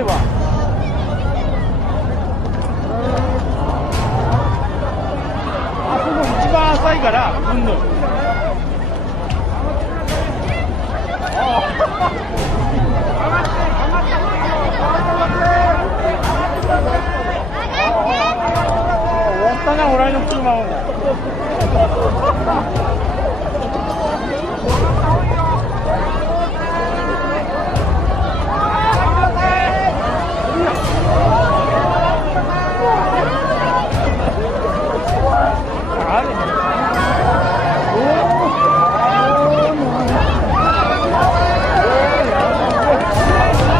てはあそこ一番浅いから来んの。終わったな、俺の車を。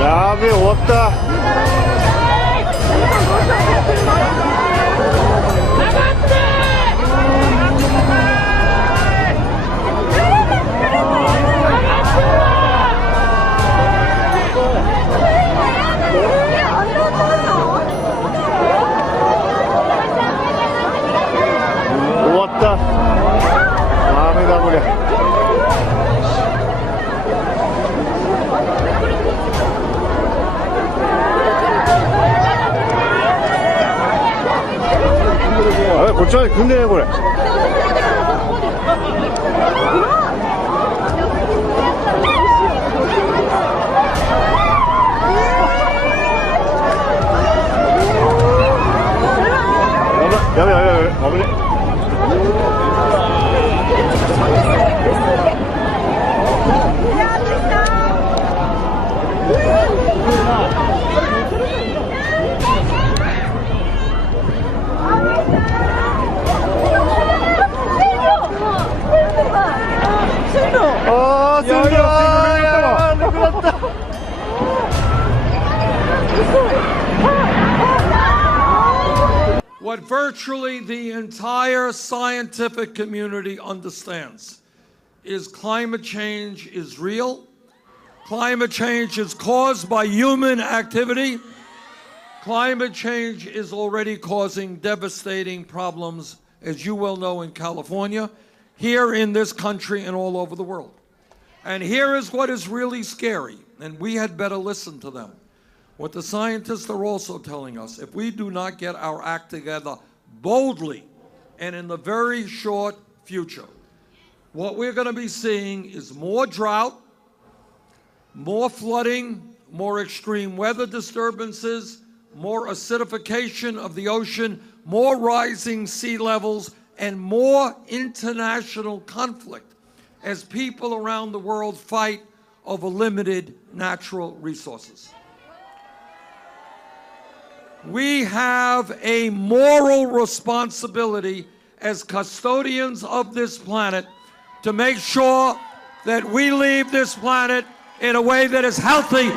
やべえ、終わった。終わった。ダメだこれ。あれこっちまで来んねえこれ。やべやべやべやべ危ね。あー、すごい。なくなった。What virtually the entire scientific community understands is climate change is real. Climate change is caused by human activity. Climate change is already causing devastating problems, as you well know, in California, here in this country, and all over the world. And here is what is really scary, and we had better listen to them. What the scientists are also telling us, if we do not get our act together boldly and in the very short future, what we're going to be seeing is more drought, more flooding, more extreme weather disturbances, more acidification of the ocean, more rising sea levels, and more international conflict as people around the world fight over limited natural resources. We have a moral responsibility as custodians of this planet to make sure that we leave this planet in a way that is healthy.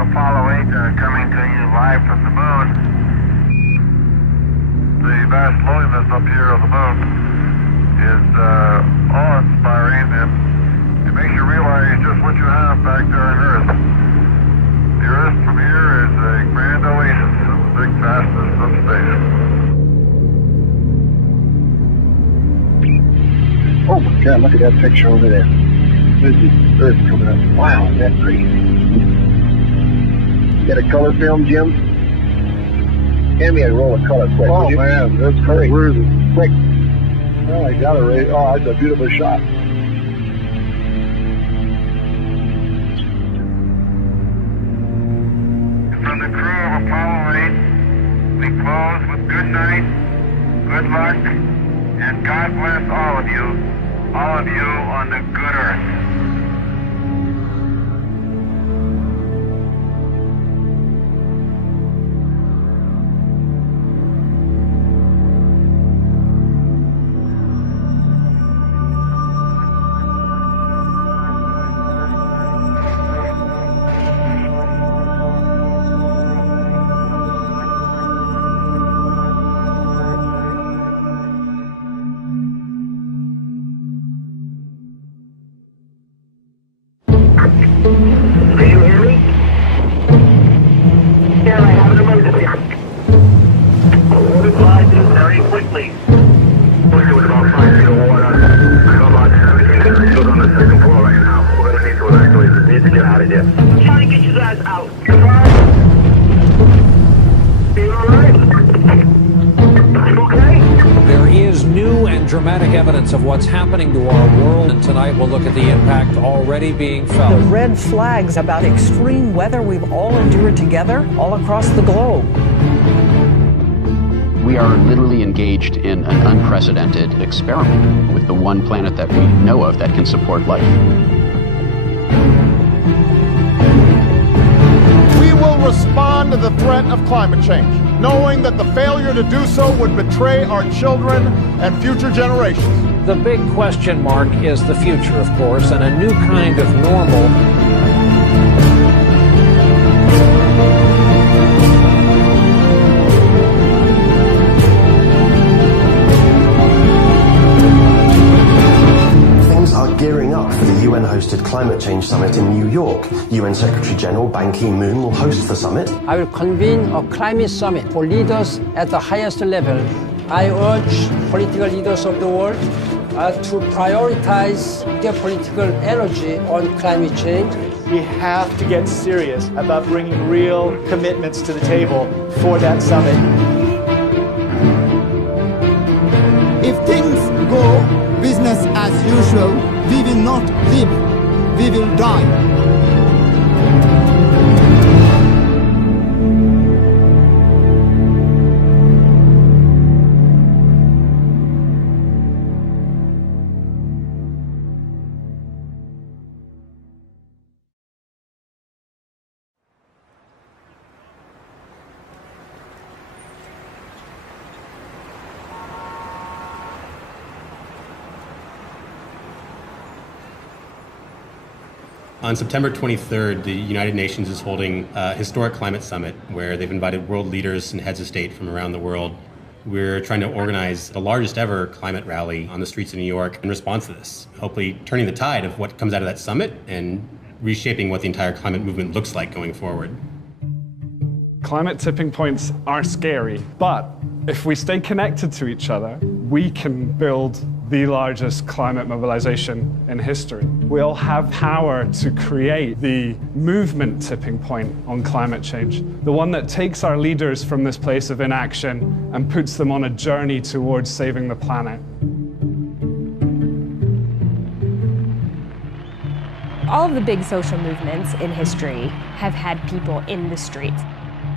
Apollo 8 coming to you live from the moon. The vast loneliness up here on the moon is awe-inspiring, and it makes you realize just what you have back there on Earth. The Earth from here is a grand oasis of the big vastness of space. Oh my God, look at that picture over there. There's the Earth coming up. Wow, isn't that pretty? Get a color film, Jim? Hand me a roll of color quick. Oh man, that's great. Where is it? Quick. Oh, I got it right. Oh, that's a beautiful shot. From the crew of Apollo 8, we close with good night, good luck, and God bless all of you on the good Earth. quickly. We're with about 5 feet of water. I'm about 17 individuals on the second floor right now. We're going to need to evacuate. We need to get out of here. Try to get you guys out. You all right? You okay? There is new and dramatic evidence of what's happening to our world, and tonight we'll look at the impact already being felt. The red flags about extreme weather we've all endured together all across the globe. We are literally engaged in an unprecedented experiment with the one planet that we know of that can support life. We will respond to the threat of climate change, knowing that the failure to do so would betray our children and future generations. The big question mark is the future, of course, and a new kind of normal. Gearing up for the UN-hosted Climate Change Summit in New York. UN Secretary General Ban Ki-moon will host the summit. I will convene a climate summit for leaders at the highest level. I urge political leaders of the world to prioritize their political energy on climate change. We have to get serious about bringing real commitments to the table for that summit. If things go business as usual, we will not live, we will die. On September 23rd, the United Nations is holding a historic climate summit where they've invited world leaders and heads of state from around the world. We're trying to organize the largest ever climate rally on the streets of New York in response to this, hopefully turning the tide of what comes out of that summit and reshaping what the entire climate movement looks like going forward. Climate tipping points are scary, but if we stay connected to each other, we can build the largest climate mobilization in history. We'll have power to create the movement tipping point on climate change, the one that takes our leaders from this place of inaction and puts them on a journey towards saving the planet. All of the big social movements in history have had people in the streets.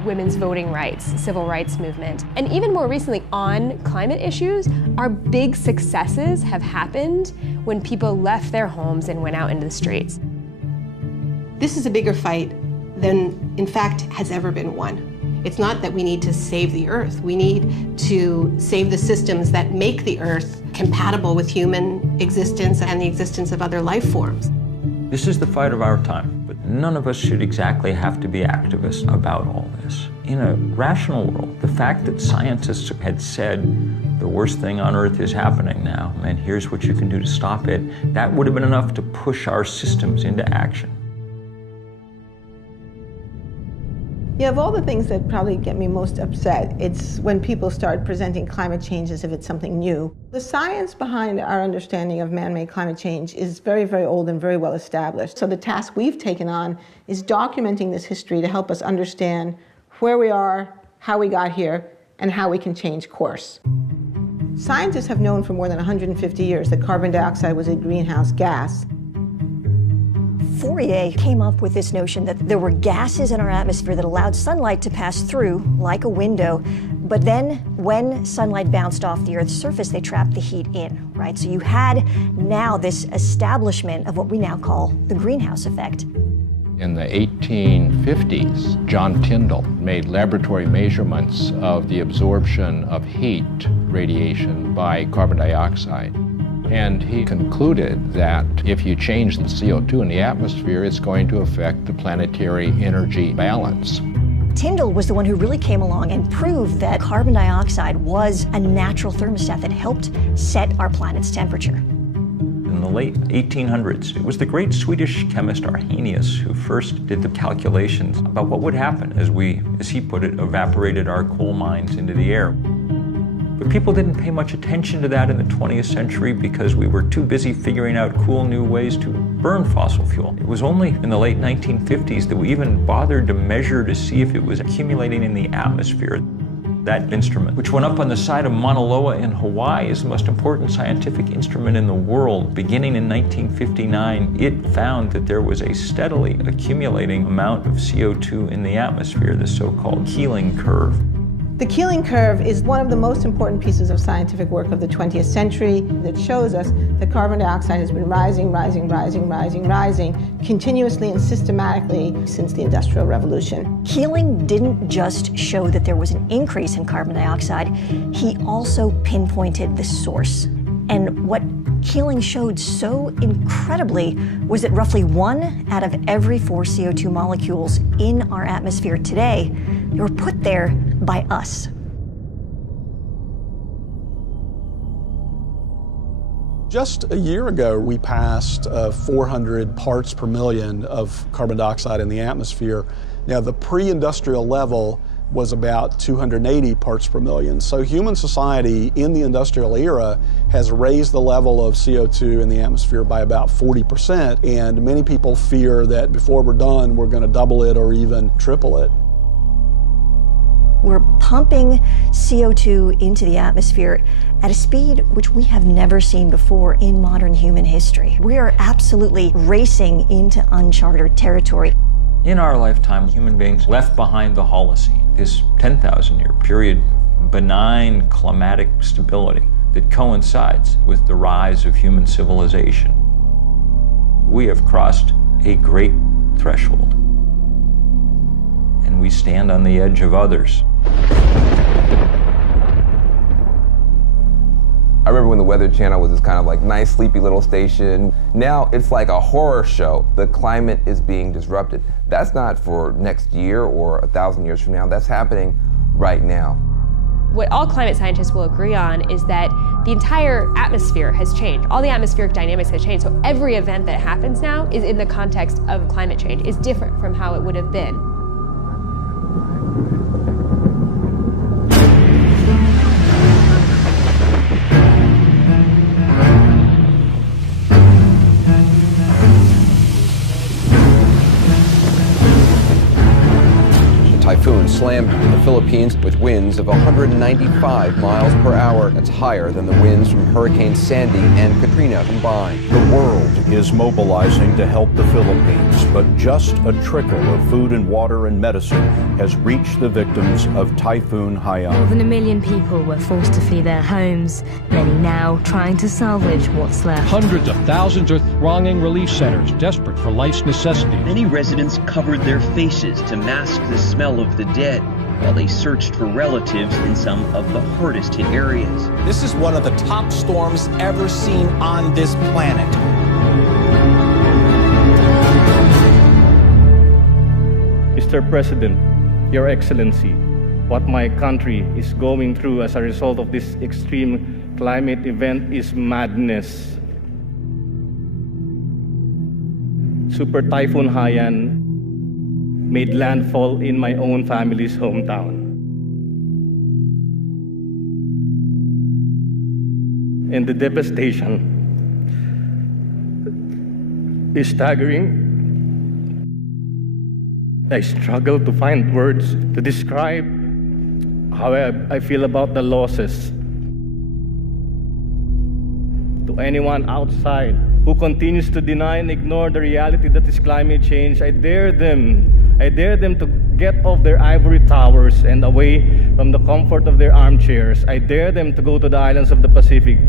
Women's voting rights, civil rights movement, and even more recently on climate issues, our big successes have happened when people left their homes and went out into the streets. This is a bigger fight than, in fact, has ever been won. It's not that we need to save the Earth. We need to save the systems that make the Earth compatible with human existence and the existence of other life forms. This is the fight of our time, but none of us should exactly have to be activists about all this. In a rational world, the fact that scientists had said the worst thing on Earth is happening now, and here's what you can do to stop it, that would have been enough to push our systems into action. Yeah, of all the things that probably get me most upset, it's when people start presenting climate change as if it's something new. The science behind our understanding of man-made climate change is very, very old and very well established. So the task we've taken on is documenting this history to help us understand where we are, how we got here, and how we can change course. Scientists have known for more than 150 years that carbon dioxide was a greenhouse gas. Fourier came up with this notion that there were gases in our atmosphere that allowed sunlight to pass through like a window, but then when sunlight bounced off the Earth's surface, they trapped the heat in, right? So you had now this establishment of what we now call the greenhouse effect. In the 1850s, John Tyndall made laboratory measurements of the absorption of heat radiation by carbon dioxide. And he concluded that if you change the CO2 in the atmosphere, it's going to affect the planetary energy balance. Tyndall was the one who really came along and proved that carbon dioxide was a natural thermostat that helped set our planet's temperature. In the late 1800s, it was the great Swedish chemist Arrhenius who first did the calculations about what would happen as we, as he put it, evaporated our coal mines into the air. But people didn't pay much attention to that in the 20th century because we were too busy figuring out cool new ways to burn fossil fuel. It was only in the late 1950s that we even bothered to measure to see if it was accumulating in the atmosphere. That instrument, which went up on the side of Mauna Loa in Hawaii, is the most important scientific instrument in the world. Beginning in 1959, it found that there was a steadily accumulating amount of CO2 in the atmosphere, the so-called Keeling curve. The Keeling curve is one of the most important pieces of scientific work of the 20th century that shows us that carbon dioxide has been rising continuously and systematically since the Industrial Revolution. Keeling didn't just show that there was an increase in carbon dioxide, he also pinpointed the source. And what Keeling showed so incredibly was that roughly 1 out of every 4 CO2 molecules in our atmosphere today were put there by us. Just a year ago, we passed 400 parts per million of carbon dioxide in the atmosphere. Now, the pre-industrial level was about 280 parts per million. So human society in the industrial era has raised the level of CO2 in the atmosphere by about 40%, and many people fear that before we're done, we're going to double it or even triple it. We're pumping CO2 into the atmosphere at a speed which we have never seen before in modern human history. We are absolutely racing into uncharted territory. In our lifetime, human beings left behind the Holocene, this 10,000-year period of benign climatic stability that coincides with the rise of human civilization. We have crossed a great threshold, and we stand on the edge of others. I remember when the Weather Channel was this kind of like nice, sleepy little station. Now it's like a horror show. The climate is being disrupted. That's not for next year or 1,000 years from now. That's happening right now. What all climate scientists will agree on is that the entire atmosphere has changed. All the atmospheric dynamics have changed. So every event that happens now is in the context of climate change, is different from how it would have been. Typhoon slammed the Philippines with winds of 195 miles per hour. That's higher than the winds from Hurricane Sandy and Katrina combined. The world is mobilizing to help the Philippines, but just a trickle of food and water and medicine has reached the victims of Typhoon Haiyan. More than 1 million people were forced to flee their homes, many now trying to salvage what's left. Hundreds of thousands are thronging relief centers, desperate for life's necessities. Many residents covered their faces to mask the smell of the dead while they searched for relatives in some of the hardest hit areas. This is one of the top storms ever seen on this planet. Mr. President, Your Excellency, what my country is going through as a result of this extreme climate event is madness. Super Typhoon Haiyan made landfall in my own family's hometown. And the devastation is staggering. I struggle to find words to describe how I feel about the losses. To anyone outside who continues to deny and ignore the reality that is climate change, I dare them to get off their ivory towers and away from the comfort of their armchairs. I dare them to go to the islands of the Pacific.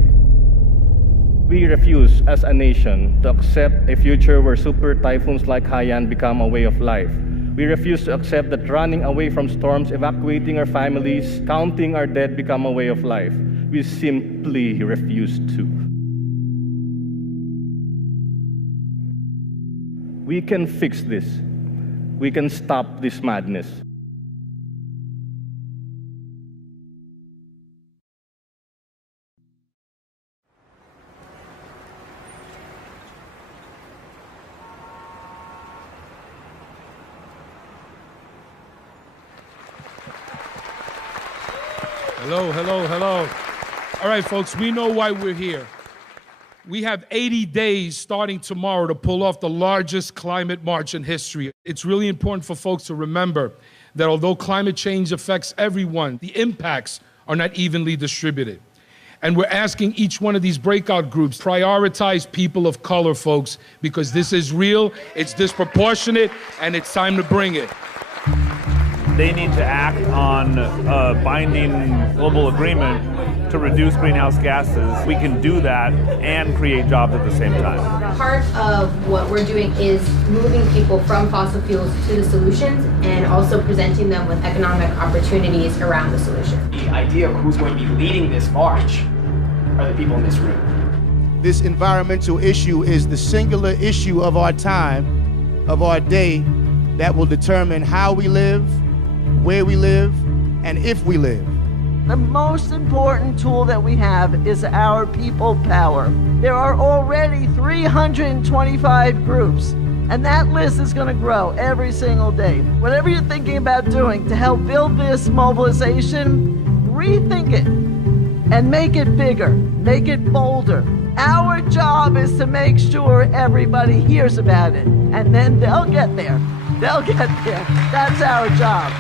We refuse as a nation to accept a future where super typhoons like Haiyan become a way of life. We refuse to accept that running away from storms, evacuating our families, counting our dead become a way of life. We simply refuse to. We can fix this. We can stop this madness. Hello, hello, hello. All right, folks, we know why we're here. We have 80 days starting tomorrow to pull off the largest climate march in history. It's really important for folks to remember that although climate change affects everyone, the impacts are not evenly distributed. And we're asking each one of these breakout groups, prioritize people of color, folks, because this is real, it's disproportionate, and it's time to bring it. They need to act on a binding global agreement to reduce greenhouse gases. We can do that and create jobs at the same time. Part of what we're doing is moving people from fossil fuels to the solutions and also presenting them with economic opportunities around the solution. The idea of who's going to be leading this march are the people in this room. This environmental issue is the singular issue of our time, of our day, that will determine how we live, where we live, and if we live. The most important tool that we have is our people power. There are already 325 groups, and that list is going to grow every single day. Whatever you're thinking about doing to help build this mobilization, rethink it and make it bigger, make it bolder. Our job is to make sure everybody hears about it, and then they'll get there. They'll get there. That's our job.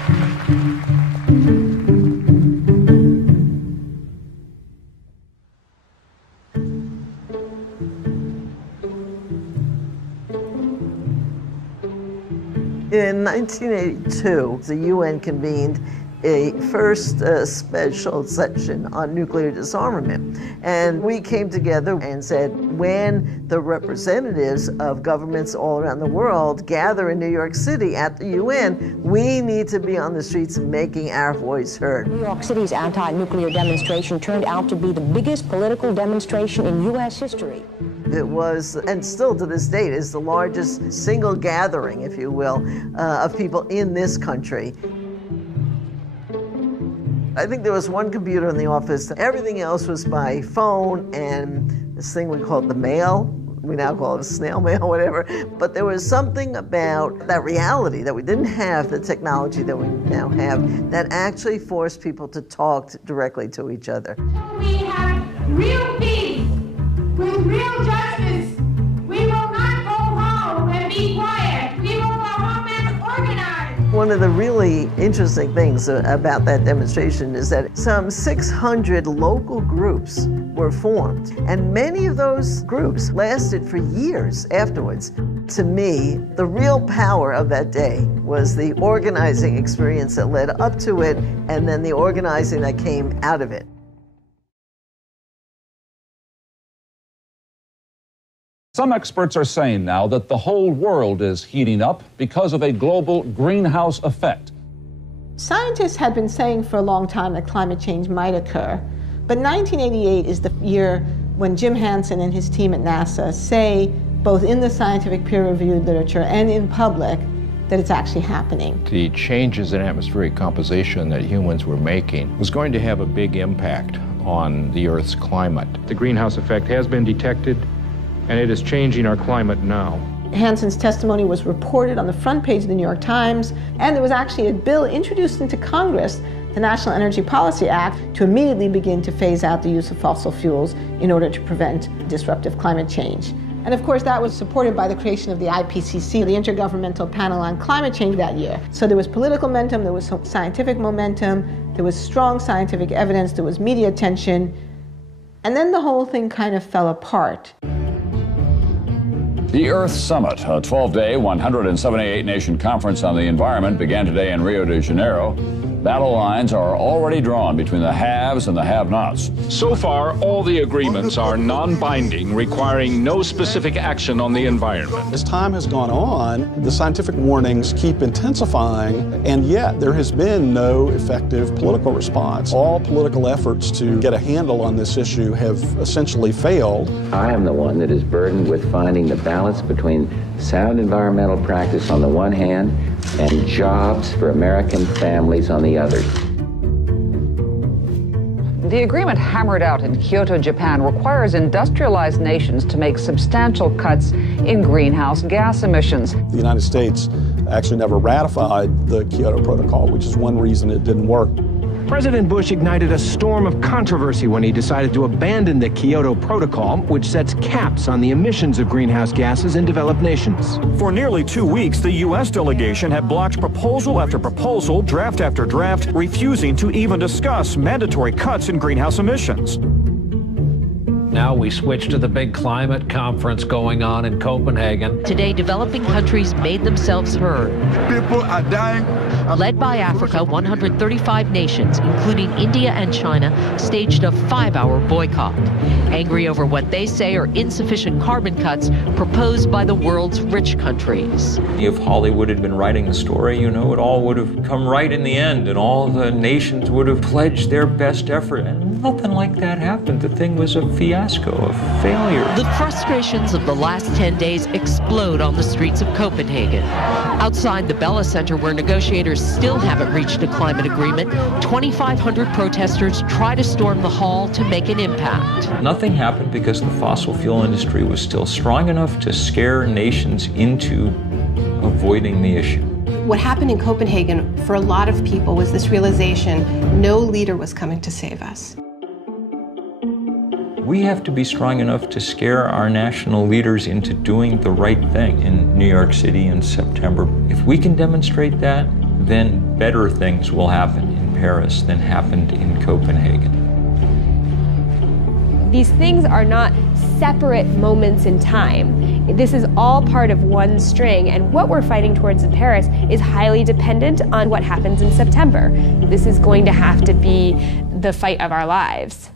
In 1982, the UN convened a first special session on nuclear disarmament. And we came together and said, when the representatives of governments all around the world gather in New York City at the UN, we need to be on the streets making our voice heard. New York City's anti-nuclear demonstration turned out to be the biggest political demonstration in U.S. history. It was, and still to this date, is the largest single gathering, if you will, of people in this country. I think there was one computer in the office. Everything else was by phone and this thing we called the mail. We now call it a snail mail, whatever. But there was something about that reality that we didn't have the technology that we now have that actually forced people to talk directly to each other. We have real peace with real justice. We will not go home and be quiet. We will go home and organize. One of the really interesting things about that demonstration is that some 600 local groups were formed, and many of those groups lasted for years afterwards. To me, the real power of that day was the organizing experience that led up to it, and then the organizing that came out of it. Some experts are saying now that the whole world is heating up because of a global greenhouse effect. Scientists had been saying for a long time that climate change might occur, but 1988 is the year when Jim Hansen and his team at NASA say, both in the scientific peer-reviewed literature and in public, that it's actually happening. The changes in atmospheric composition that humans were making was going to have a big impact on the Earth's climate. The greenhouse effect has been detected, and it is changing our climate now. Hansen's testimony was reported on the front page of the New York Times, and there was actually a bill introduced into Congress, the National Energy Policy Act, to immediately begin to phase out the use of fossil fuels in order to prevent disruptive climate change. And of course, that was supported by the creation of the IPCC, the Intergovernmental Panel on Climate Change, that year. So there was political momentum, there was scientific momentum, there was strong scientific evidence, there was media attention, and then the whole thing kind of fell apart. The Earth Summit, a 12-day, 178-nation conference on the environment, began today in Rio de Janeiro. Battle lines are already drawn between the haves and the have-nots. So far, all the agreements are non-binding, requiring no specific action on the environment. As time has gone on, the scientific warnings keep intensifying, and yet there has been no effective political response. All political efforts to get a handle on this issue have essentially failed. I am the one that is burdened with finding the balance between sound environmental practice on the one hand and jobs for American families on the other. The agreement hammered out in Kyoto, Japan, requires industrialized nations to make substantial cuts in greenhouse gas emissions. The United States actually never ratified the Kyoto Protocol, which is one reason it didn't work. President Bush ignited a storm of controversy when he decided to abandon the Kyoto Protocol, which sets caps on the emissions of greenhouse gases in developed nations. For nearly 2 weeks, the U.S. delegation had blocked proposal after proposal, draft after draft, refusing to even discuss mandatory cuts in greenhouse emissions. Now we switch to the big climate conference going on in Copenhagen. Today, developing countries made themselves heard. People are dying. Led by Africa, 135 nations, including India and China, staged a 5-hour boycott, angry over what they say are insufficient carbon cuts proposed by the world's rich countries. If Hollywood had been writing the story, you know, it all would have come right in the end, and all the nations would have pledged their best effort. And nothing like that happened. The thing was a fiasco, a failure. The frustrations of the last 10 days explode on the streets of Copenhagen. Outside the Bella Center, where negotiators still haven't reached a climate agreement, 2,500 protesters try to storm the hall to make an impact. Nothing happened because the fossil fuel industry was still strong enough to scare nations into avoiding the issue. What happened in Copenhagen for a lot of people was this realization no leader was coming to save us. We have to be strong enough to scare our national leaders into doing the right thing in New York City in September. If we can demonstrate that, then better things will happen in Paris than happened in Copenhagen. These things are not separate moments in time. This is all part of one string, and what we're fighting towards in Paris is highly dependent on what happens in September. This is going to have to be the fight of our lives.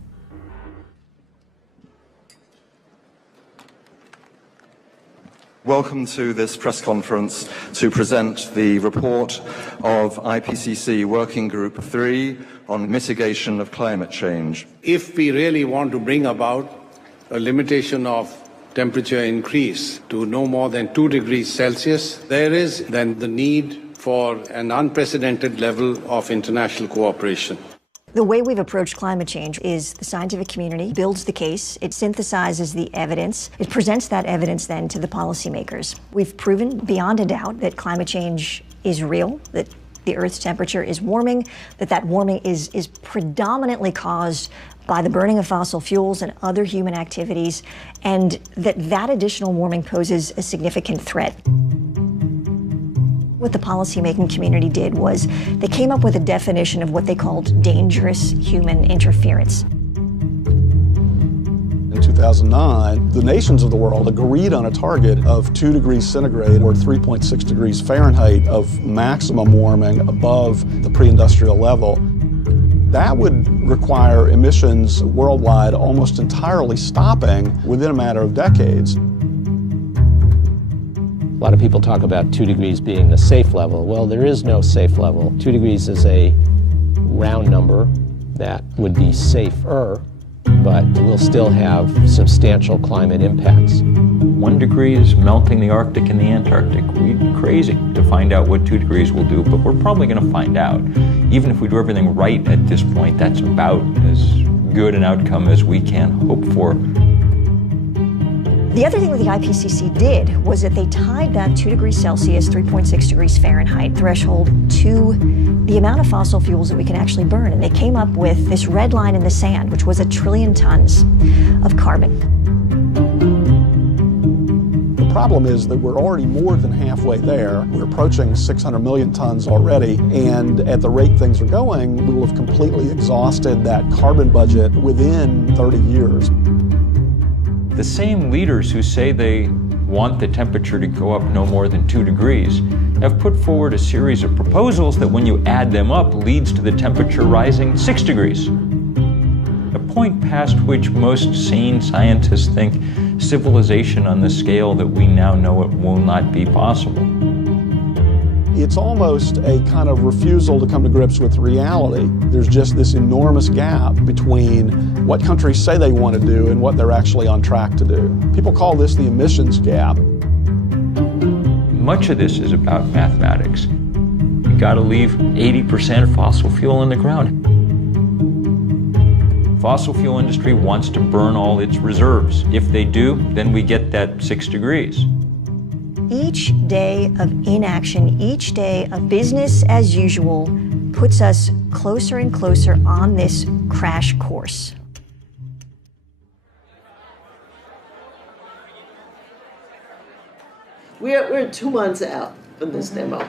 Welcome to this press conference to present the report of IPCC Working Group 3 on mitigation of climate change. If we really want to bring about a limitation of temperature increase to no more than 2 degrees Celsius, there is then the need for an unprecedented level of international cooperation. The way we've approached climate change is the scientific community builds the case, it synthesizes the evidence, it presents that evidence then to the policymakers. We've proven beyond a doubt that climate change is real, that the Earth's temperature is warming, that warming is predominantly caused by the burning of fossil fuels and other human activities, and that additional warming poses a significant threat. What the policymaking community did was they came up with a definition of what they called dangerous human interference. In 2009, the nations of the world agreed on a target of 2 degrees centigrade or 3.6 degrees Fahrenheit of maximum warming above the pre-industrial level. That would require emissions worldwide almost entirely stopping within a matter of decades. A lot of people talk about 2 degrees being the safe level. Well, there is no safe level. 2 degrees is a round number that would be safer, but will still have substantial climate impacts. 1 degree is melting the Arctic and the Antarctic. We'd be crazy to find out what 2 degrees will do, but we're probably going to find out. Even if we do everything right at this point, that's about as good an outcome as we can hope for. The other thing that the IPCC did was that they tied that 2 degrees Celsius, 3.6 degrees Fahrenheit threshold to the amount of fossil fuels that we can actually burn. And they came up with this red line in the sand, which was 1 trillion tons of carbon. The problem is that we're already more than halfway there. We're approaching 600 million tons already, and at the rate things are going, we will have completely exhausted that carbon budget within 30 years. The same leaders who say they want the temperature to go up no more than 2 degrees have put forward a series of proposals that when you add them up leads to the temperature rising 6 degrees. A point past which most sane scientists think civilization on the scale that we now know it will not be possible. It's almost a kind of refusal to come to grips with reality. There's just this enormous gap between what countries say they want to do and what they're actually on track to do. People call this the emissions gap. Much of this is about mathematics. You got to leave 80% of fossil fuel in the ground. Fossil fuel industry wants to burn all its reserves. If they do, then we get that 6 degrees. Each day of inaction, each day of business as usual puts us closer and closer on this crash course. We're 2 months out from this demo.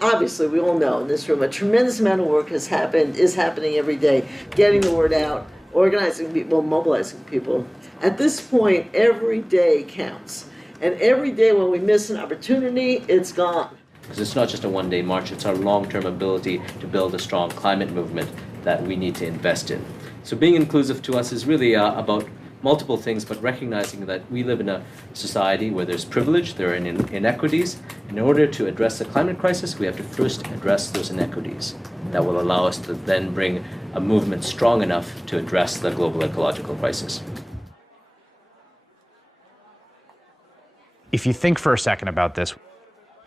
Obviously, we all know in this room a tremendous amount of work is happening every day, getting the word out, organizing people, mobilizing people. At this point, every day counts. And every day when we miss an opportunity, it's gone. Because it's not just a one-day march, it's our long-term ability to build a strong climate movement that we need to invest in. So being inclusive to us is really about multiple things, but recognizing that we live in a society where there's privilege, there are inequities. In order to address the climate crisis, we have to first address those inequities. That will allow us to then bring a movement strong enough to address the global ecological crisis. If you think for a second about this,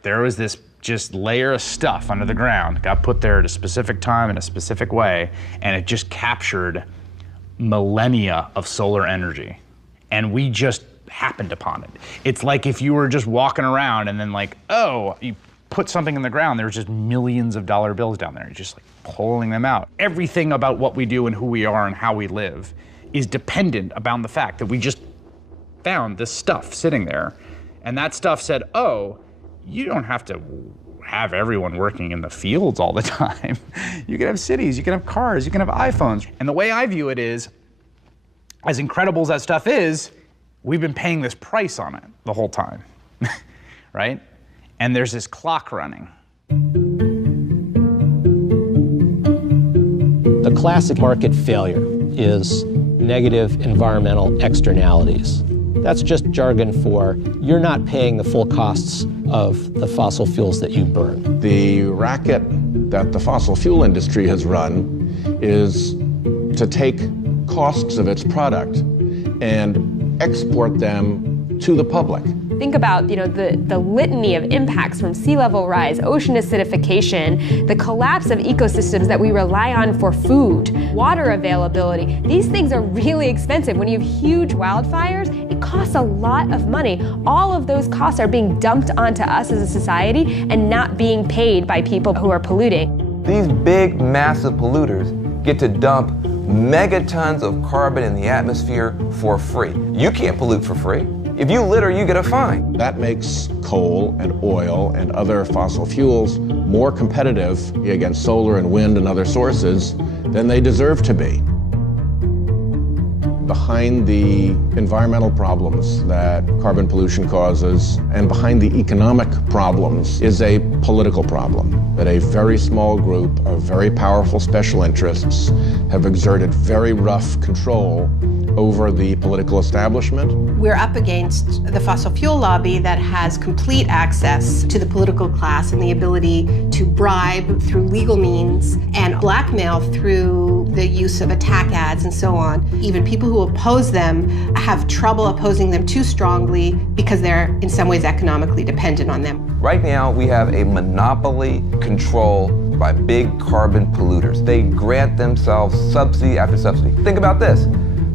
there was this just layer of stuff under the ground, got put there at a specific time in a specific way, and it just captured millennia of solar energy. And we just happened upon it. It's like if you were just walking around and then like, oh, you put something in the ground, there's just millions of dollar bills down there. You're just like pulling them out. Everything about what we do and who we are and how we live is dependent upon the fact that we just found this stuff sitting there. And that stuff said, oh, you don't have to have everyone working in the fields all the time. You can have cities, you can have cars, you can have iPhones. And the way I view it is, as incredible as that stuff is, we've been paying this price on it the whole time, right? And there's this clock running. The classic market failure is negative environmental externalities. That's just jargon for you're not paying the full costs of the fossil fuels that you burn. The racket that the fossil fuel industry has run is to take costs of its product and export them to the public. Think about, the litany of impacts from sea level rise, ocean acidification, the collapse of ecosystems that we rely on for food, water availability. These things are really expensive. When you have huge wildfires, it costs a lot of money. All of those costs are being dumped onto us as a society and not being paid by people who are polluting. These big, massive polluters get to dump megatons of carbon in the atmosphere for free. You can't pollute for free. If you litter, you get a fine. That makes coal and oil and other fossil fuels more competitive against solar and wind and other sources than they deserve to be. Behind the environmental problems that carbon pollution causes and behind the economic problems is a political problem that a very small group of very powerful special interests have exerted very rough control over the political establishment. We're up against the fossil fuel lobby that has complete access to the political class and the ability to bribe through legal means and blackmail through the use of attack ads and so on. Even people who oppose them have trouble opposing them too strongly because they're in some ways economically dependent on them. Right now, we have a monopoly control by big carbon polluters. They grant themselves subsidy after subsidy. Think about this.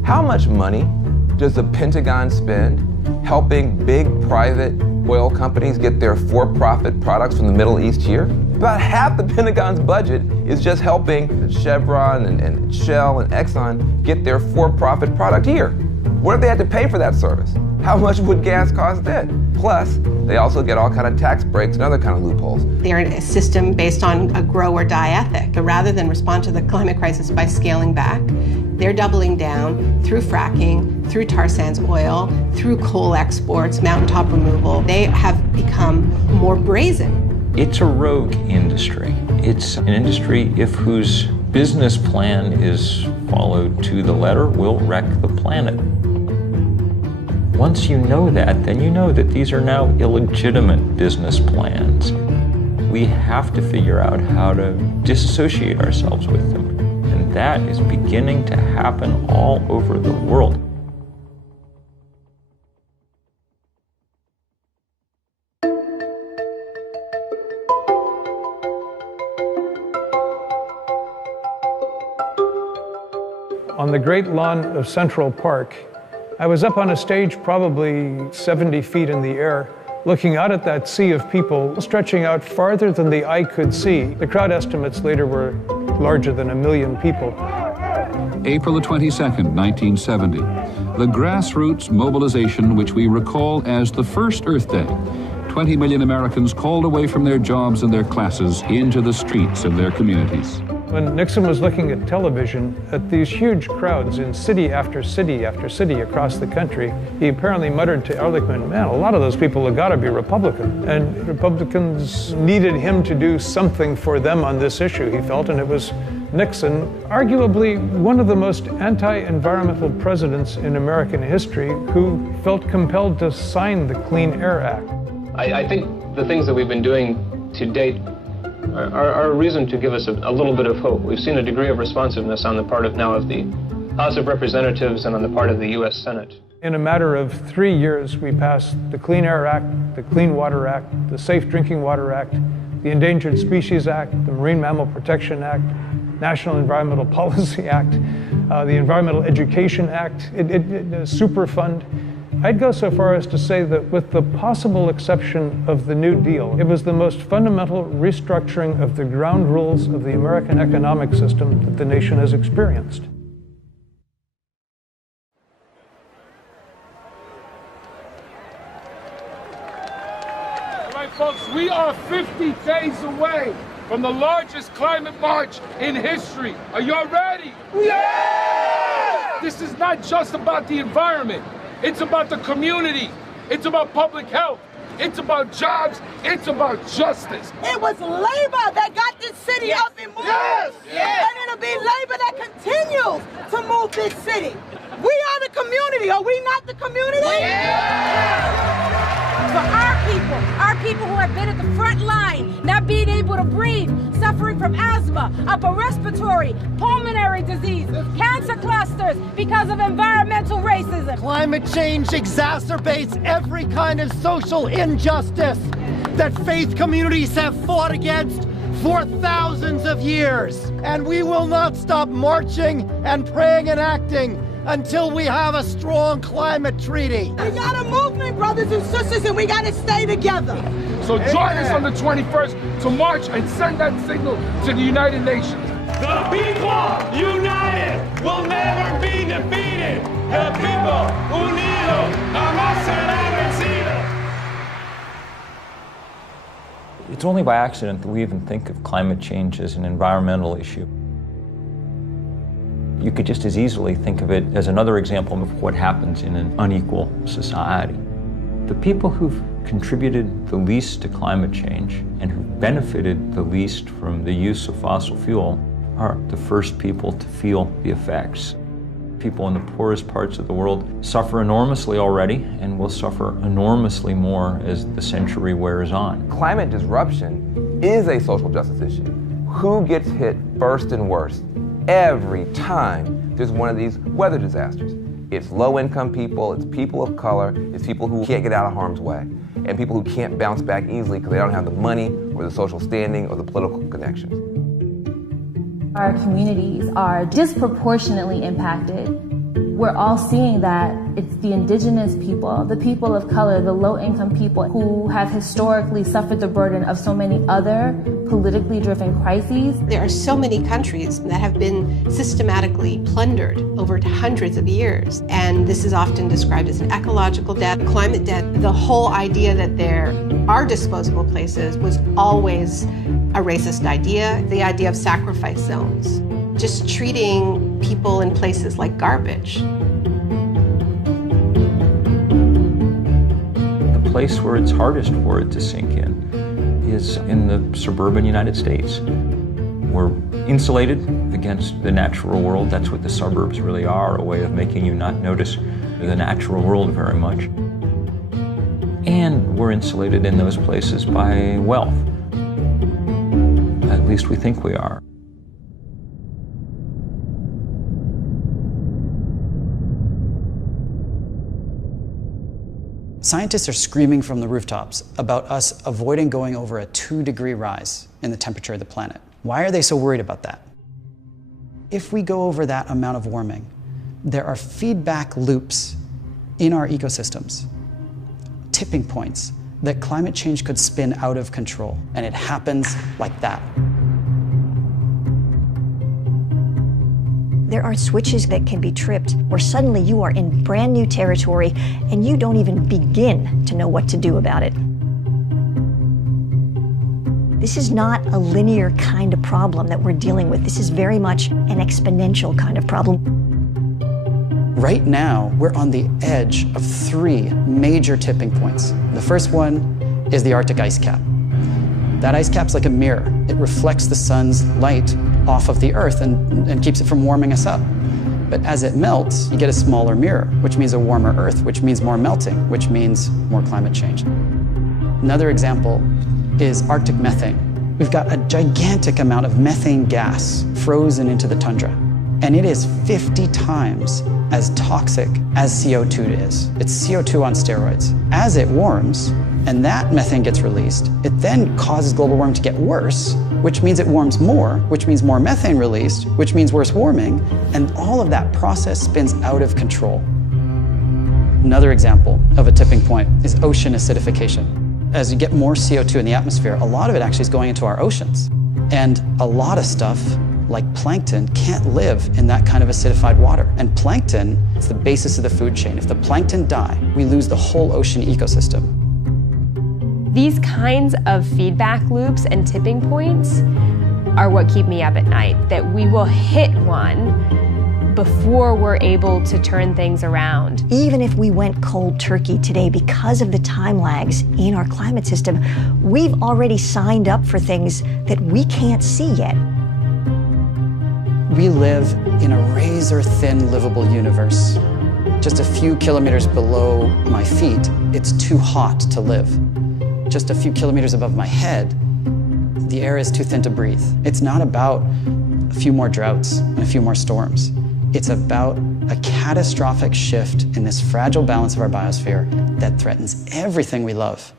How much money does the Pentagon spend helping big private oil companies get their for-profit products from the Middle East here? About half the Pentagon's budget is just helping Chevron and Shell and Exxon get their for-profit product here. What if they had to pay for that service? How much would gas cost then? Plus, they also get all kind of tax breaks and other kind of loopholes. They're in a system based on a grow or die ethic. But rather than respond to the climate crisis by scaling back, they're doubling down through fracking, through tar sands oil, through coal exports, mountaintop removal. They have become more brazen. It's a rogue industry. It's an industry whose business plan is followed to the letter will wreck the planet. Once you know that, then you know that these are now illegitimate business plans. We have to figure out how to disassociate ourselves with them. And that is beginning to happen all over the world. On the great lawn of Central Park, I was up on a stage probably 70 feet in the air, looking out at that sea of people stretching out farther than the eye could see. The crowd estimates later were larger than 1 million people. April the 22nd, 1970. The grassroots mobilization, which we recall as the first Earth Day. 20 million Americans called away from their jobs and their classes into the streets of their communities. When Nixon was looking at television at these huge crowds in city after city after city across the country, he apparently muttered to Ehrlichman, man, a lot of those people have got to be Republican. And Republicans needed him to do something for them on this issue, he felt, and it was Nixon, arguably one of the most anti-environmental presidents in American history, who felt compelled to sign the Clean Air Act. I think the things that we've been doing to date are a reason to give us a little bit of hope. We've seen a degree of responsiveness on the part of now of the House of Representatives and on the part of the U.S. Senate. In a matter of 3 years, we passed the Clean Air Act, the Clean Water Act, the Safe Drinking Water Act, the Endangered Species Act, the Marine Mammal Protection Act, National Environmental Policy Act, the Environmental Education Act, Superfund. I'd go so far as to say that with the possible exception of the New Deal, it was the most fundamental restructuring of the ground rules of the American economic system that the nation has experienced. All right, folks, we are 50 days away from the largest climate march in history. Are y'all ready? Yeah! This is not just about the environment. It's about the community. It's about public health. It's about jobs. It's about justice. It was labor that got this city up and moving. Yes! Yes! And it'll be labor that continues to move this city. We are the community. Are we not the community? Yeah! For our people who have been at the front line, not being able to breathe, suffering from asthma, upper respiratory, pulmonary disease, cancer clusters because of environmental racism. Climate change exacerbates every kind of social injustice that faith communities have fought against for thousands of years. And we will not stop marching and praying and acting until we have a strong climate treaty. We got a movement, brothers and sisters, and we got to stay together. So join us on the 21st to march and send that signal to the United Nations. The people united will never be defeated. El people unido jamás será vencido. It's only by accident that we even think of climate change as an environmental issue. You could just as easily think of it as another example of what happens in an unequal society. The people who've contributed the least to climate change and who've benefited the least from the use of fossil fuel are the first people to feel the effects. People in the poorest parts of the world suffer enormously already and will suffer enormously more as the century wears on. Climate disruption is a social justice issue. Who gets hit first and worst every time there's one of these weather disasters? It's low-income people, it's people of color, it's people who can't get out of harm's way, and people who can't bounce back easily because they don't have the money or the social standing or the political connections. Our communities are disproportionately impacted. We're all seeing that it's the indigenous people, the people of color, the low-income people who have historically suffered the burden of so many other politically driven crises. There are so many countries that have been systematically plundered over hundreds of years, and this is often described as an ecological debt, climate debt. The whole idea that there are disposable places was always a racist idea, the idea of sacrifice zones. Just treating people in places like garbage. The place where it's hardest for it to sink in is in the suburban United States. We're insulated against the natural world. That's what the suburbs really are, a way of making you not notice the natural world very much. And we're insulated in those places by wealth. At least we think we are. Scientists are screaming from the rooftops about us avoiding going over a 2-degree rise in the temperature of the planet. Why are they so worried about that? If we go over that amount of warming, there are feedback loops in our ecosystems, tipping points that climate change could spin out of control, and it happens like that. There are switches that can be tripped where suddenly you are in brand new territory and you don't even begin to know what to do about it. This is not a linear kind of problem that we're dealing with. This is very much an exponential kind of problem. Right now, we're on the edge of 3 major tipping points. The first one is the Arctic ice cap. That ice cap's like a mirror. It reflects the sun's light off of the Earth and keeps it from warming us up. But as it melts, you get a smaller mirror, which means a warmer Earth, which means more melting, which means more climate change. Another example is Arctic methane. We've got a gigantic amount of methane gas frozen into the tundra, and it is 50 times as toxic as CO2 is. It's CO2 on steroids. As it warms, and that methane gets released, it then causes global warming to get worse, which means it warms more, which means more methane released, which means worse warming, and all of that process spins out of control. Another example of a tipping point is ocean acidification. As you get more CO2 in the atmosphere, a lot of it actually is going into our oceans. And a lot of stuff, like plankton, can't live in that kind of acidified water. And plankton is the basis of the food chain. If the plankton die, we lose the whole ocean ecosystem. These kinds of feedback loops and tipping points are what keep me up at night, that we will hit one before we're able to turn things around. Even if we went cold turkey today because of the time lags in our climate system, we've already signed up for things that we can't see yet. We live in a razor-thin livable universe. Just a few kilometers below my feet, it's too hot to live. Just a few kilometers above my head, the air is too thin to breathe. It's not about a few more droughts and a few more storms. It's about a catastrophic shift in this fragile balance of our biosphere that threatens everything we love.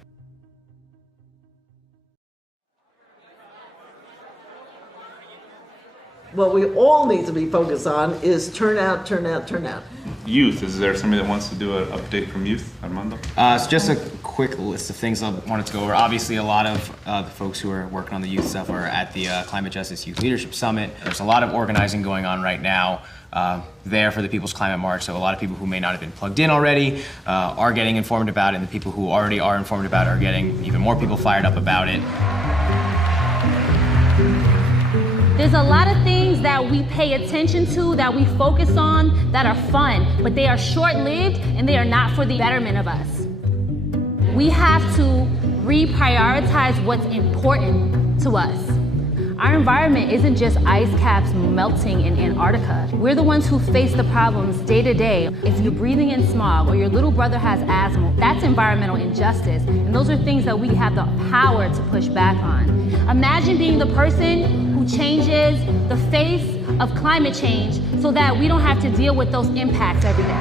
What we all need to be focused on is turnout, turnout, turnout. Youth, is there somebody that wants to do an update from youth, Armando? So just a quick list of things I wanted to go over. Obviously, a lot of the folks who are working on the youth stuff are at the Climate Justice Youth Leadership Summit. There's a lot of organizing going on right now there for the People's Climate March, so a lot of people who may not have been plugged in already are getting informed about it, and the people who already are informed about it are getting even more people fired up about it. There's a lot of things that we pay attention to, that we focus on, that are fun, but they are short-lived and they are not for the betterment of us. We have to reprioritize what's important to us. Our environment isn't just ice caps melting in Antarctica. We're the ones who face the problems day to day. If you're breathing in smog or your little brother has asthma, that's environmental injustice. And those are things that we have the power to push back on. Imagine being the person who changes the face of climate change so that we don't have to deal with those impacts every day.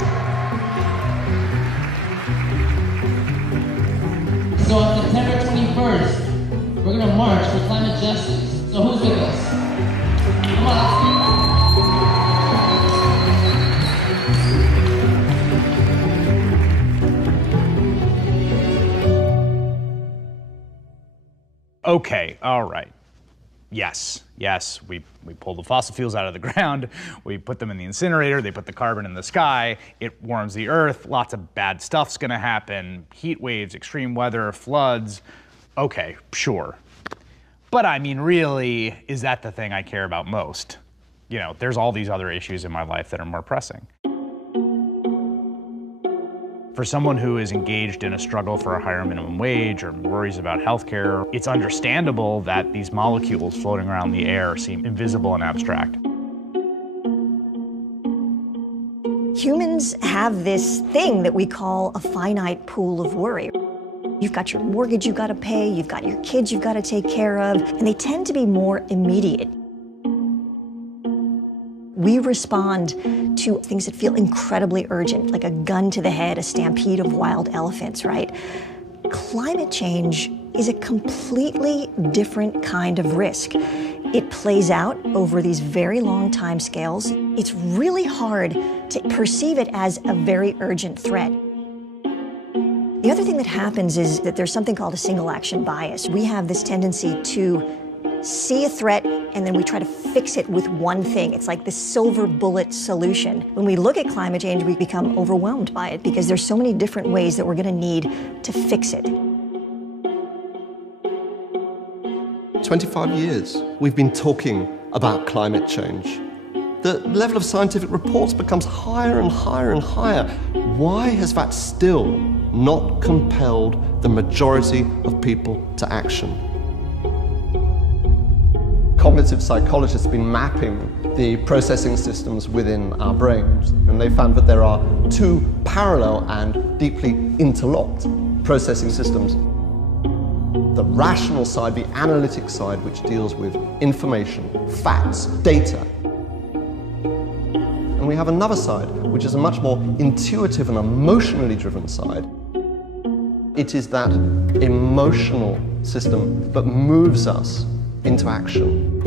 So on September 21st, we're gonna march for climate justice. So who's with us? Come on, Okay, all right. Yes, we pull the fossil fuels out of the ground, we put them in the incinerator, they put the carbon in the sky, it warms the earth, lots of bad stuff's gonna happen, heat waves, extreme weather, floods. Okay, sure. But I mean, really, is that the thing I care about most? You know, there's all these other issues in my life that are more pressing. For someone who is engaged in a struggle for a higher minimum wage or worries about healthcare, it's understandable that these molecules floating around the air seem invisible and abstract. Humans have this thing that we call a finite pool of worry. You've got your mortgage you've got to pay, you've got your kids you've got to take care of, and they tend to be more immediate. We respond to things that feel incredibly urgent, like a gun to the head, a stampede of wild elephants, right? Climate change is a completely different kind of risk. It plays out over these very long time scales. It's really hard to perceive it as a very urgent threat. The other thing that happens is that there's something called a single action bias. We have this tendency to see a threat and then we try to fix it with one thing. It's like the silver bullet solution. When we look at climate change, we become overwhelmed by it because there's so many different ways that we're going to need to fix it. 25 years we've been talking about climate change. The level of scientific reports becomes higher and higher and higher. Why has that still not compelled the majority of people to action? Cognitive psychologists have been mapping the processing systems within our brains, and they found that there are two parallel and deeply interlocked processing systems. The rational side, the analytic side, which deals with information, facts, data. And we have another side, which is a much more intuitive and emotionally driven side. It is that emotional system that moves us into action.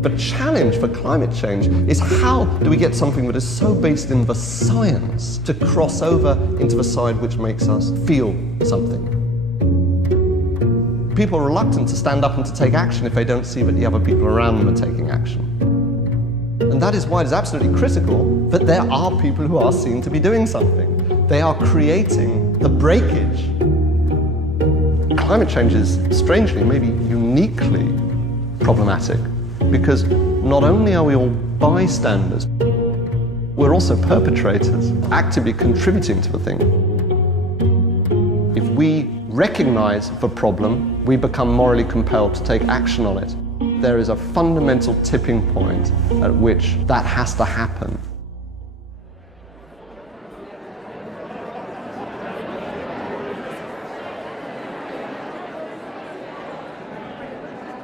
The challenge for climate change is how do we get something that is so based in the science to cross over into the side which makes us feel something. People are reluctant to stand up and to take action if they don't see that the other people around them are taking action. And that is why it is absolutely critical that there are people who are seen to be doing something. They are creating the breakage. Climate change is strangely, maybe uniquely problematic because not only are we all bystanders, we're also perpetrators, actively contributing to the thing. If we recognize the problem, we become morally compelled to take action on it. There is a fundamental tipping point at which that has to happen.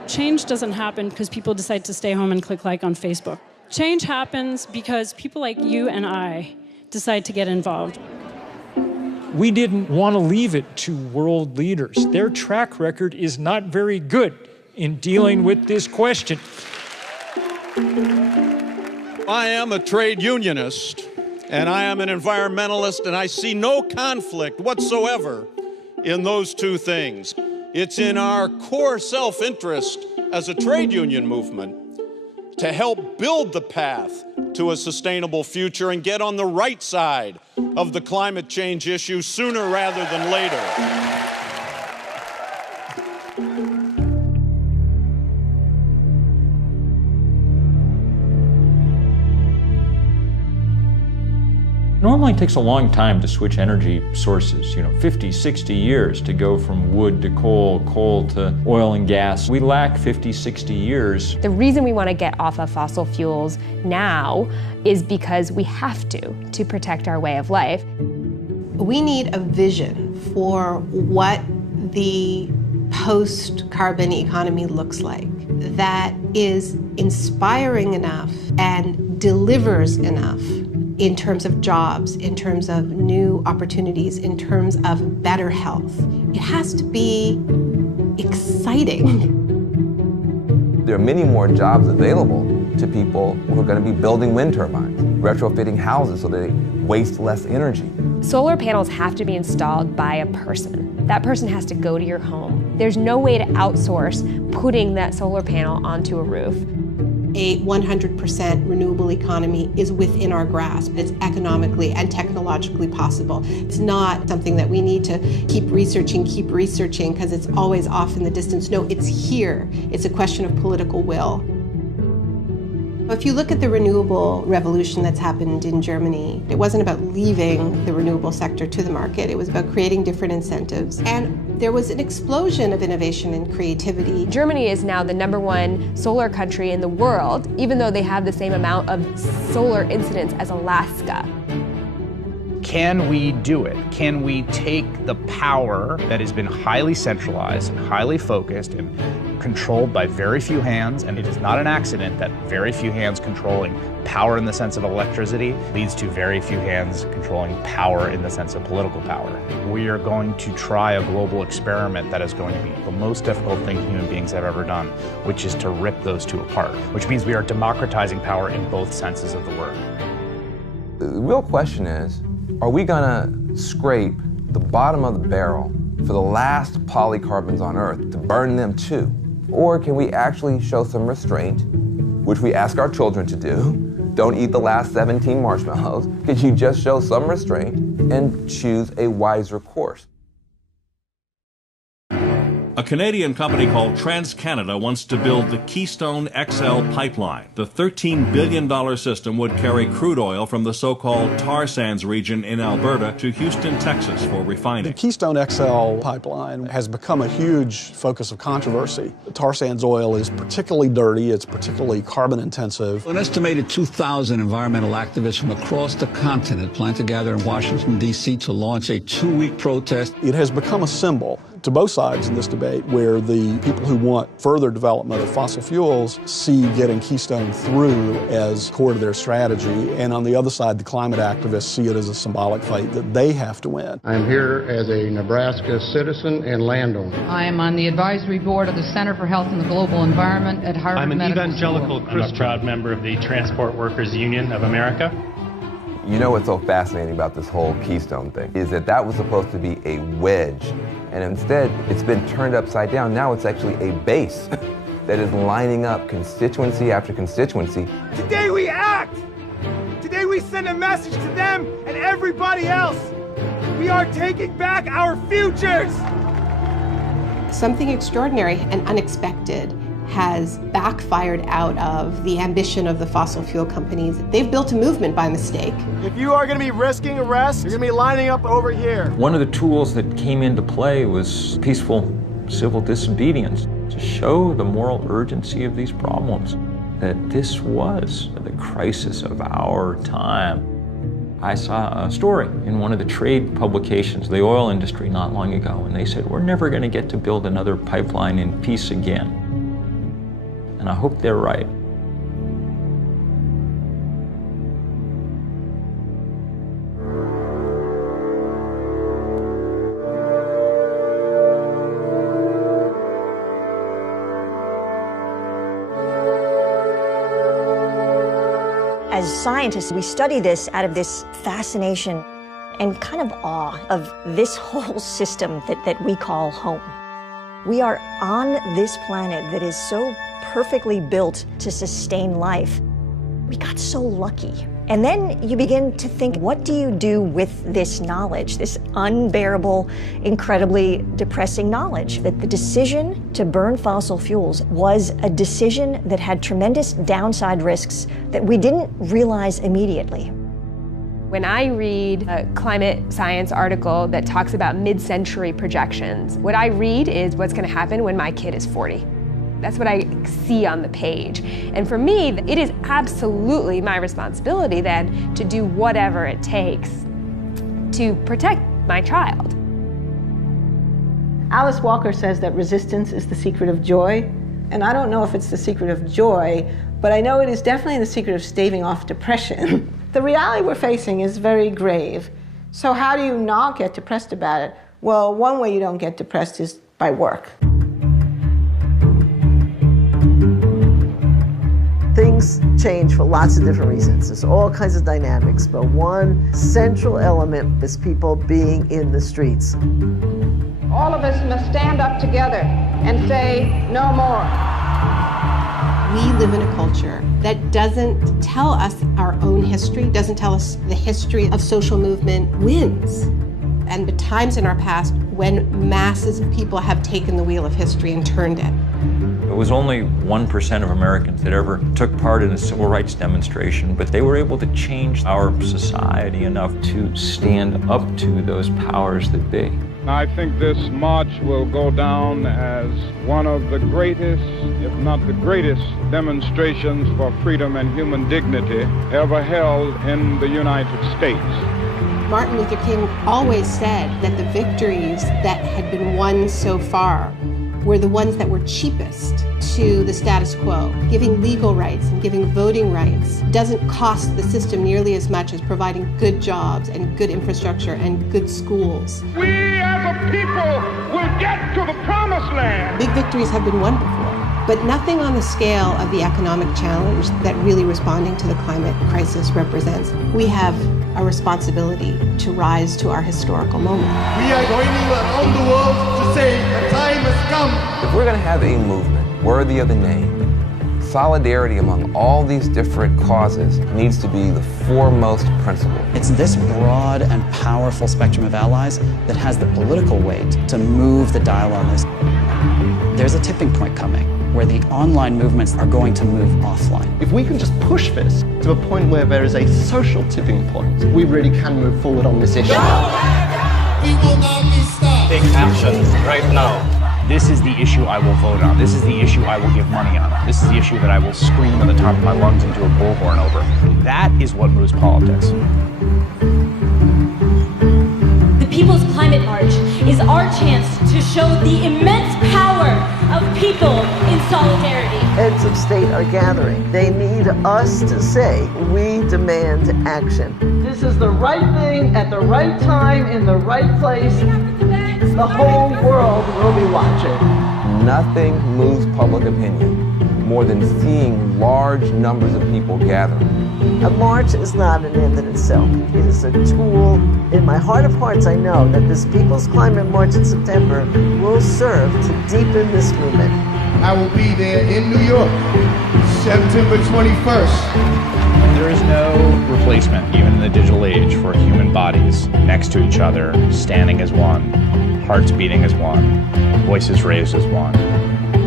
Change doesn't happen because people decide to stay home and click like on Facebook. Change happens because people like you and I decide to get involved. We didn't want to leave it to world leaders. Their track record is not very good in dealing with this question. I am a trade unionist, and I am an environmentalist, and I see no conflict whatsoever in those two things. It's in our core self-interest as a trade union movement to help build the path to a sustainable future and get on the right side of the climate change issue sooner rather than later. Normally it takes a long time to switch energy sources, 50, 60 years to go from wood to coal, coal to oil and gas. We lack 50, 60 years. The reason we want to get off of fossil fuels now is because we have to protect our way of life. We need a vision for what the post-carbon economy looks like that is inspiring enough and delivers enough in terms of jobs, in terms of new opportunities, in terms of better health. It has to be exciting. There are many more jobs available to people who are going to be building wind turbines, retrofitting houses so they waste less energy. Solar panels have to be installed by a person. That person has to go to your home. There's no way to outsource putting that solar panel onto a roof. A 100% renewable economy is within our grasp. It's economically and technologically possible. It's not something that we need to keep researching because it's always off in the distance. No, it's here. It's a question of political will. If you look at the renewable revolution that's happened in Germany, it wasn't about leaving the renewable sector to the market. It was about creating different incentives. And there was an explosion of innovation and creativity. Germany is now the #1 solar country in the world, even though they have the same amount of solar incidents as Alaska. Can we do it? Can we take the power that has been highly centralized and highly focused and controlled by very few hands, and it is not an accident that very few hands controlling power in the sense of electricity leads to very few hands controlling power in the sense of political power. We are going to try a global experiment that is going to be the most difficult thing human beings have ever done, which is to rip those two apart, which means we are democratizing power in both senses of the word. The real question is, are we gonna scrape the bottom of the barrel for the last polycarbons on Earth, to burn them too? Or can we actually show some restraint, which we ask our children to do? Don't eat the last 17 marshmallows. Can you just show some restraint and choose a wiser course? A Canadian company called TransCanada wants to build the Keystone XL pipeline. The $13 billion system would carry crude oil from the so-called tar sands region in Alberta to Houston, Texas for refining. The Keystone XL pipeline has become a huge focus of controversy. The tar sands oil is particularly dirty, it's particularly carbon intensive. An estimated 2,000 environmental activists from across the continent plan to gather in Washington, D.C. to launch a 2-week protest. It has become a symbol to both sides in this debate, where the people who want further development of fossil fuels see getting Keystone through as core to their strategy, and on the other side, the climate activists see it as a symbolic fight that they have to win. I'm here as a Nebraska citizen and landowner. I am on the advisory board of the Center for Health and the Global Environment at Harvard I'm an Medical evangelical School. Christian. I'm a proud member of the Transport Workers Union of America. You know what's so fascinating about this whole Keystone thing is that was supposed to be a wedge, and instead it's been turned upside down. Now it's actually a base that is lining up constituency after constituency. Today we act! Today we send a message to them and everybody else. We are taking back our futures! Something extraordinary and unexpected has backfired out of the ambition of the fossil fuel companies. They've built a movement by mistake. If you are going to be risking arrest, you're going to be lining up over here. One of the tools that came into play was peaceful civil disobedience to show the moral urgency of these problems, that this was the crisis of our time. I saw a story in one of the trade publications, the oil industry, not long ago, and they said, we're never going to get to build another pipeline in peace again. And I hope they're right. As scientists, we study this out of this fascination and kind of awe of this whole system that we call home. We are on this planet that is so perfectly built to sustain life. We got so lucky. And then you begin to think, what do you do with this knowledge, this unbearable, incredibly depressing knowledge that the decision to burn fossil fuels was a decision that had tremendous downside risks that we didn't realize immediately. When I read a climate science article that talks about mid-century projections, what I read is what's going to happen when my kid is 40. That's what I see on the page. And for me, it is absolutely my responsibility then to do whatever it takes to protect my child. Alice Walker says that resistance is the secret of joy. And I don't know if it's the secret of joy, but I know it is definitely the secret of staving off depression. The reality we're facing is very grave. So how do you not get depressed about it? Well, one way you don't get depressed is by work. Things change for lots of different reasons. There's all kinds of dynamics, but one central element is people being in the streets. All of us must stand up together and say, no more. We live in a culture that doesn't tell us our own history, doesn't tell us the history of social movement wins. And the times in our past when masses of people have taken the wheel of history and turned it. It was only 1% of Americans that ever took part in a civil rights demonstration, but they were able to change our society enough to stand up to those powers that be. I think this march will go down as one of the greatest, if not the greatest, demonstrations for freedom and human dignity ever held in the United States. Martin Luther King always said that the victories that had been won so far were the ones that were cheapest to the status quo. Giving legal rights and giving voting rights doesn't cost the system nearly as much as providing good jobs and good infrastructure and good schools. We as a people will get to the promised land. Big victories have been won before. but nothing on the scale of the economic challenge that really responding to the climate crisis represents. We have a responsibility to rise to our historical moment. We are going around the world to say the time has come. If we're going to have a movement worthy of the name, solidarity among all these different causes needs to be the foremost principle. It's this broad and powerful spectrum of allies that has the political weight to move the dial on this. There's a tipping point coming where the online movements are going to move offline. If we can just push this to a point where there is a social tipping point, we really can move forward on this issue. We will not be stopped. Take action right now. This is the issue I will vote on. This is the issue I will give money on. This is the issue that I will scream at the top of my lungs into a bullhorn over. That is what moves politics. The People's Climate March is our chance to show the immense power of people in solidarity. Heads of state are gathering. They need us to say, we demand action. This is the right thing at the right time in the right place. The whole world will be watching. Nothing moves public opinion more than seeing large numbers of people gathering. A march is not an end in itself. It is a tool. In my heart of hearts, I know that this People's Climate March in September will serve to deepen this movement. I will be there in New York, September 21st. There is no replacement, even in the digital age, for human bodies next to each other, standing as one, hearts beating as one, voices raised as one,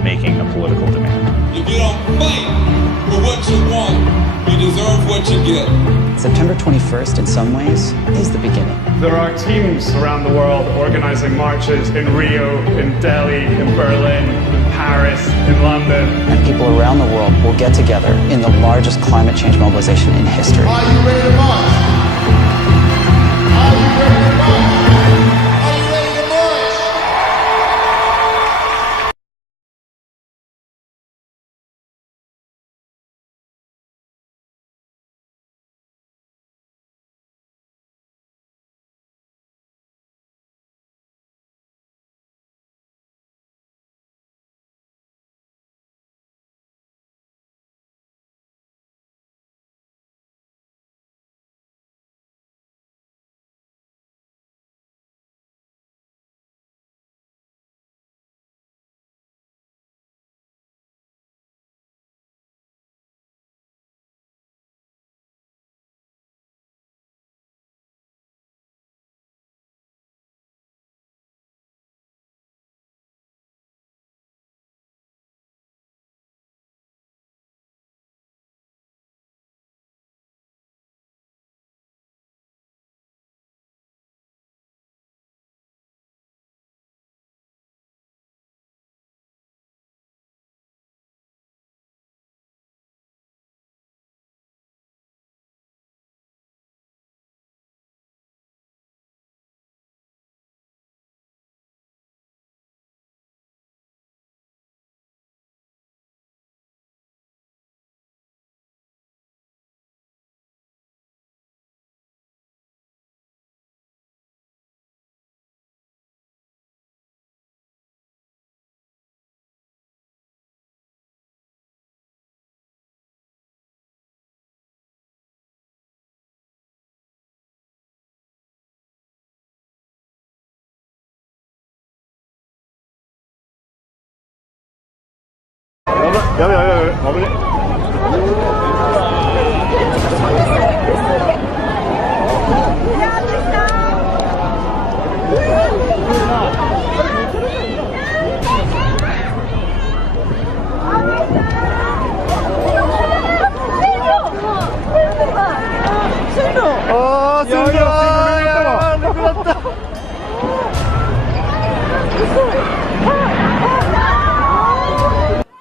making a political demand. If you don't fight for what you want, you deserve what you get. September 21st, in some ways, is the beginning. There are teams around the world organizing marches in Rio, in Delhi, in Berlin, in Paris, in London. And people around the world will get together in the largest climate change mobilization in history. Are you ready to march? Are you ready to march? Are you ready to march?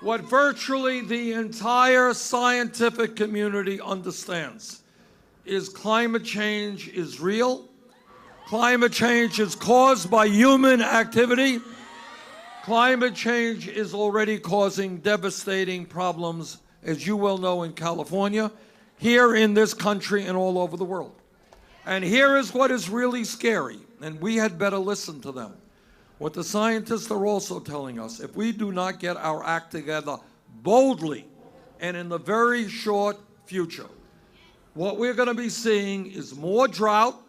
What virtually the entire scientific community understands is climate change is real. Climate change is caused by human activity. Climate change is already causing devastating problems, as you well know, in California, here in this country and all over the world. And here is what is really scary, and we had better listen to them. What the scientists are also telling us, if we do not get our act together boldly, and in the very short future, what we're going to be seeing is more drought,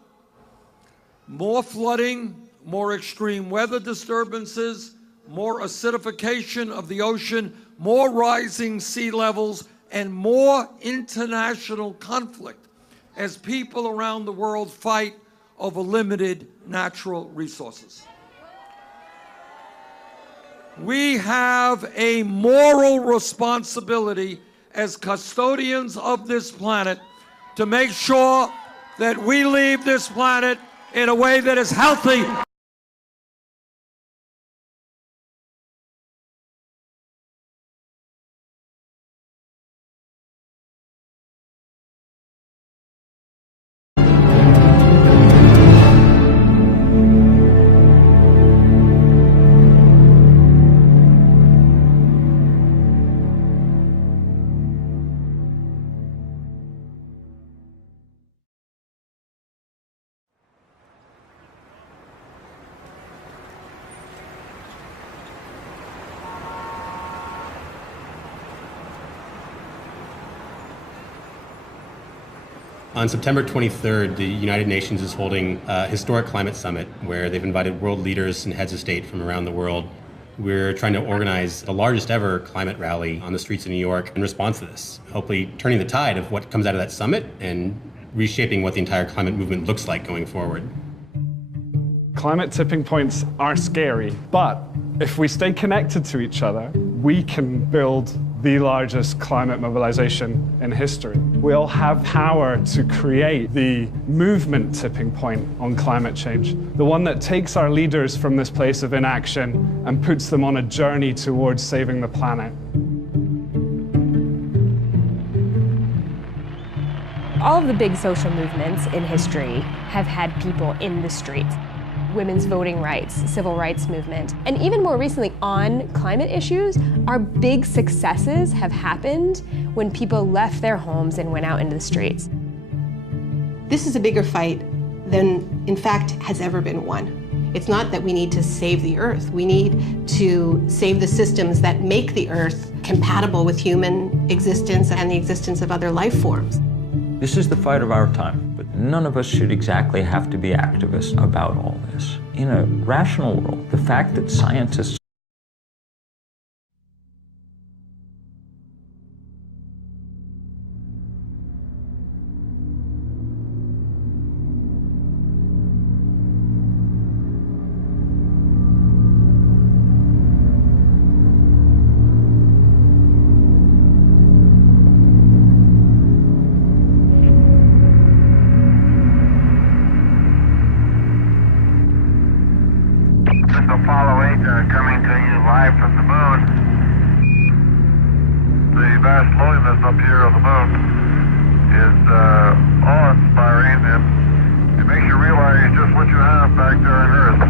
more flooding, more extreme weather disturbances, more acidification of the ocean, more rising sea levels, and more international conflict as people around the world fight over limited natural resources. We have a moral responsibility as custodians of this planet to make sure that we leave this planet in a way that is healthy. On September 23rd, the United Nations is holding a historic climate summit where they've invited world leaders and heads of state from around the world. We're trying to organize the largest ever climate rally on the streets of New York in response to this, hopefully turning the tide of what comes out of that summit and reshaping what the entire climate movement looks like going forward. Climate tipping points are scary, but if we stay connected to each other, we can build the largest climate mobilization in history. We all have power to create the movement tipping point on climate change, the one that takes our leaders from this place of inaction and puts them on a journey towards saving the planet. All of the big social movements in history have had people in the streets. Women's voting rights, civil rights movement, and even more recently on climate issues, our big successes have happened when people left their homes and went out into the streets. This is a bigger fight than, in fact, has ever been won. It's not that we need to save the Earth. We need to save the systems that make the Earth compatible with human existence and the existence of other life forms. This is the fight of our time, but none of us should exactly have to be activists about all this. In a rational world, the fact that scientists Apollo 8 coming to you live from the moon. The vast loneliness up here on the moon is awe-inspiring, and it makes you realize just what you have back there on Earth.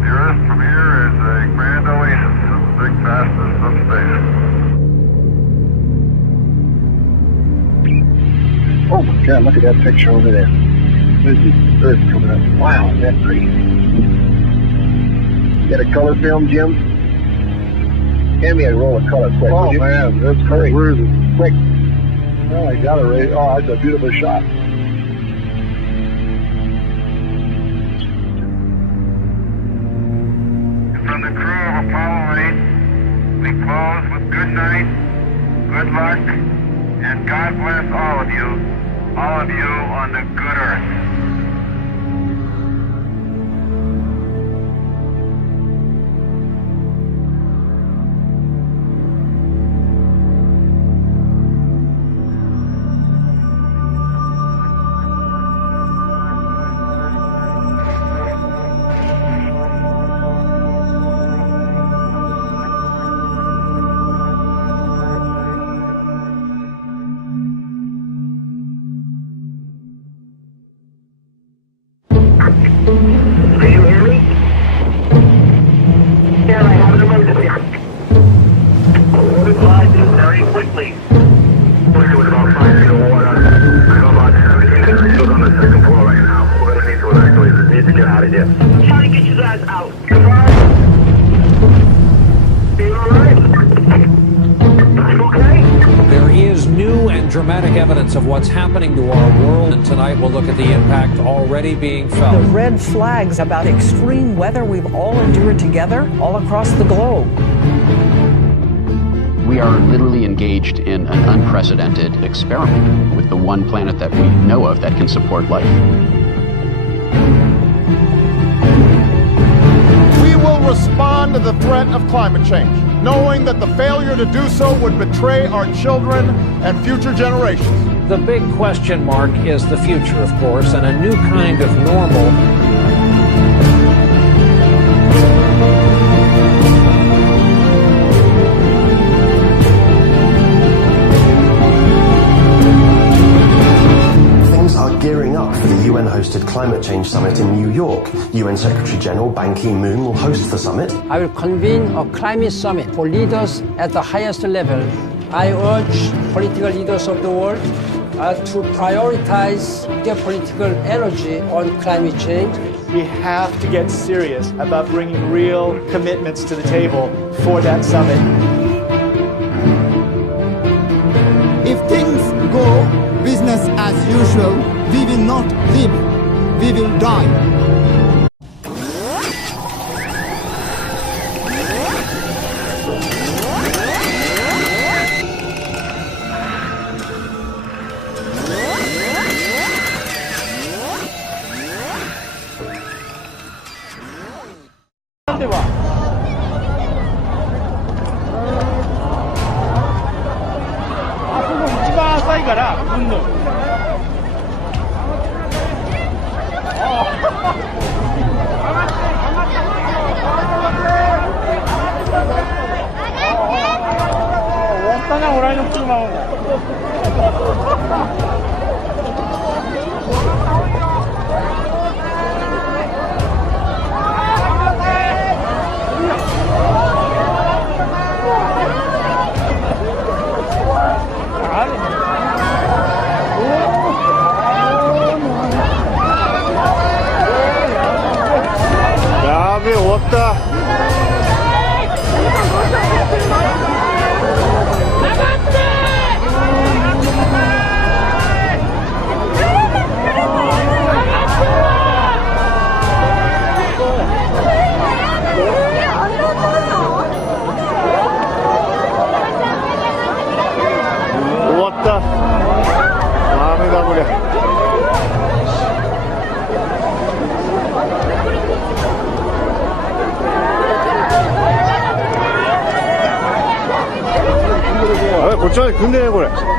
The Earth from here is a grand oasis in the big vastness of space. Oh my God, look at that picture over there. There's the Earth coming up. Wow, is that pretty? Get a color film, Jim? Hand me a roll of color quick. Oh man, that's great. Where is it? Quick. Oh, I got it right. Oh, that's a beautiful shot. From the crew of Apollo 8, we close with good night, good luck, and God bless all of you on the good Earth. Trying to get you guys out. You all right? dramatic evidence of what's happening to our world, and tonight we'll look at the impact already being felt. The red flags about extreme weather we've all endured together all across the globe. We are literally engaged in an unprecedented experiment with the one planet that we know of that can support life. We will respond to the threat of climate change, knowing that the failure to do so would betray our children and future generations. The big question mark is the future, of course, and a new kind of normal. Gearing up for the UN-hosted Climate Change Summit in New York. UN Secretary General Ban Ki-moon will host the summit. I will convene a climate summit for leaders at the highest level. I urge political leaders of the world to prioritize their political energy on climate change. We have to get serious about bringing real commitments to the table for that summit. If things go business as usual, we will not live, we will die. 근데 그래.